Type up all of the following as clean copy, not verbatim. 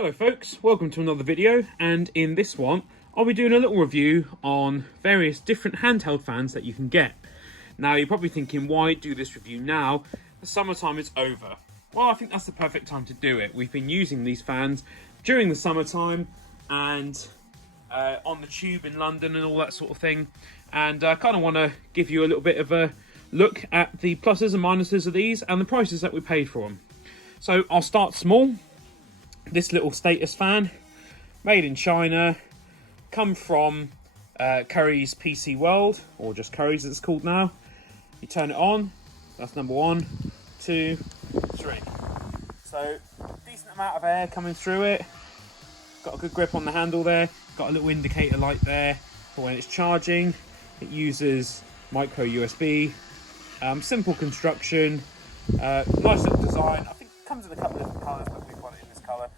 Hello folks, welcome to another video, and in this one I'll be doing a little review on various different handheld fans that you can get. Now you're probably thinking, why do this review now? The summertime is over. Well, I think that's the perfect time to do it. We've been using these fans during the summertime and on the tube in London and all that sort of thing, and I kind of want to give you a little bit of a look at the pluses and minuses of these and the prices that we paid for them. So I'll start small. This little status fan, made in China, come from Curry's PC World, or just Curry's as it's called now. You turn it on, that's number 1, 2, 3. So, decent amount of air coming through it. Got a good grip on the handle there. Got a little indicator light there for when it's charging. It uses micro USB. Simple construction. Nice little design. I think it comes in a couple of different colours, but we've got it in this colour.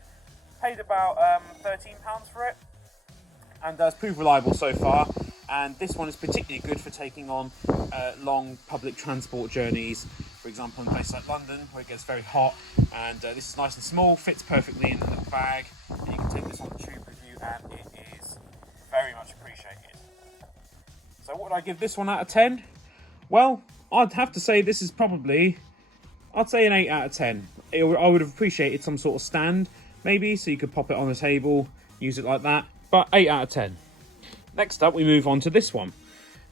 Paid about £13 for it, and it's proved reliable so far. And this one is particularly good for taking on long public transport journeys, for example in places like London where it gets very hot. And this is nice and small, fits perfectly in the little bag, and you can take this on the tube with you, and it is very much appreciated. So what would I give this one out of 10? Well, I'd have to say this is probably, I'd say an 8 out of 10. I would have appreciated some sort of stand, maybe, so you could pop it on a table, use it like that, but 8 out of 10. Next up, we move on to this one.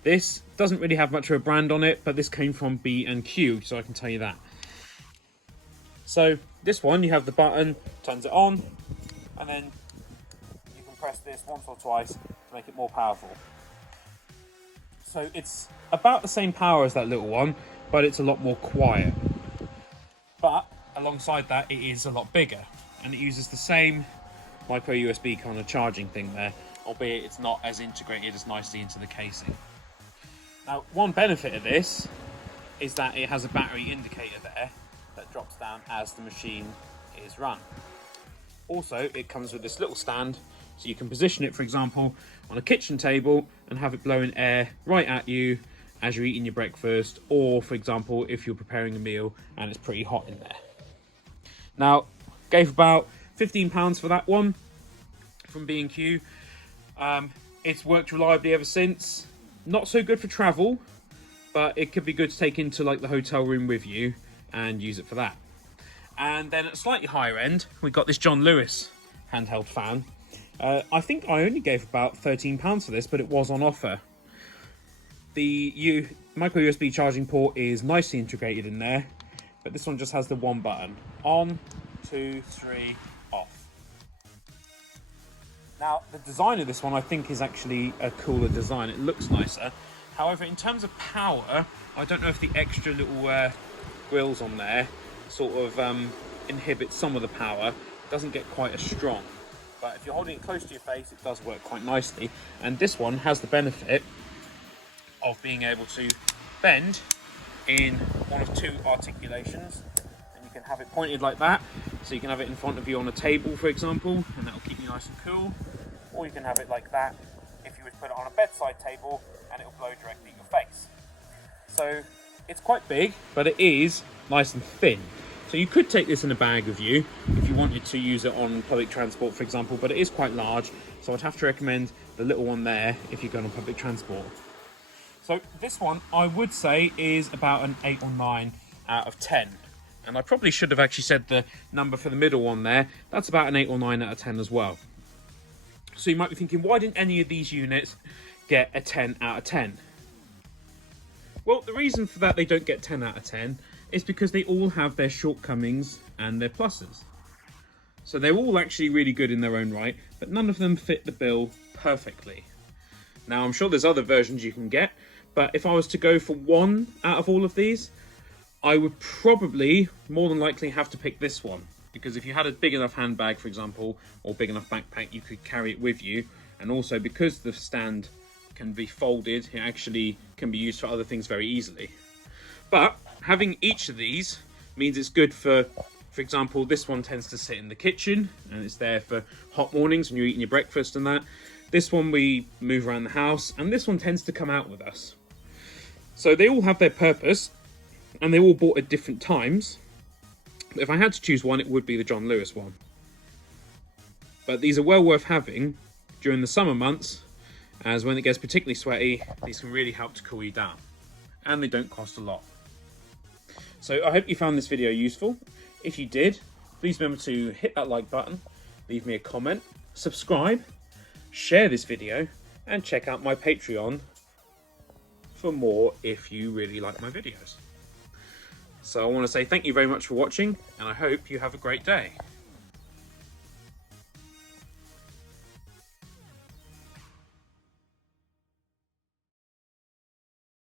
This doesn't really have much of a brand on it, but this came from B&Q, so I can tell you that. So this one, you have the button, turns it on, and then you can press this once or twice to make it more powerful. So it's about the same power as that little one, but it's a lot more quiet. But alongside that, it is a lot bigger, and it uses the same micro USB kind of charging thing there, albeit it's not as integrated as nicely into the casing. Now, one benefit of this is that it has a battery indicator there that drops down as the machine is run. Also, it comes with this little stand, so you can position it, for example, on a kitchen table and have it blowing air right at you as you're eating your breakfast, or, for example, if you're preparing a meal and it's pretty hot in there. Now, gave about £15 for that one from B&Q. It's worked reliably ever since. Not so good for travel, but it could be good to take into like the hotel room with you and use it for that. And then at a slightly higher end, we got this John Lewis handheld fan. I think I only gave about £13 for this, but it was on offer. The micro USB charging port is nicely integrated in there, but this one just has the one button. On, 2, 3, off. Now, the design of this one I think is actually a cooler design. It looks nicer. However, in terms of power, I don't know if the extra little grills on there sort of inhibit some of the power. It doesn't get quite as strong. But if you're holding it close to your face, it does work quite nicely. And this one has the benefit of being able to bend in one of 2 articulations. You can have it pointed like that, so you can have it in front of you on a table, for example, and that'll keep you nice and cool. Or you can have it like that if you would put it on a bedside table, and it'll blow directly at your face. So it's quite big, but it is nice and thin. So you could take this in a bag with you if you wanted to use it on public transport, for example, but it is quite large, so I'd have to recommend the little one there if you're going on public transport. So this one, I would say, is about an 8 or 9 out of 10. And I probably should have actually said the number for the middle one there. That's about an 8 or 9 out of 10 as well. So you might be thinking, why didn't any of these units get a 10 out of 10? Well, the reason for that they don't get 10 out of 10 is because they all have their shortcomings and their pluses. So they're all actually really good in their own right, but none of them fit the bill perfectly. Now, I'm sure there's other versions you can get, but if I was to go for one out of all of these, I would probably, more than likely, have to pick this one. Because if you had a big enough handbag, for example, or big enough backpack, you could carry it with you. And also, because the stand can be folded, it actually can be used for other things very easily. But having each of these means it's good for example, this one tends to sit in the kitchen, and it's there for hot mornings when you're eating your breakfast and that. This one we move around the house, and this one tends to come out with us. So they all have their purpose, and they all bought at different times. If I had to choose one, it would be the John Lewis one. But these are well worth having during the summer months, as when it gets particularly sweaty, these can really help to cool you down. And they don't cost a lot. So I hope you found this video useful. If you did, please remember to hit that like button, leave me a comment, subscribe, share this video, and check out my Patreon for more if you really like my videos. So I want to say thank you very much for watching, and I hope you have a great day.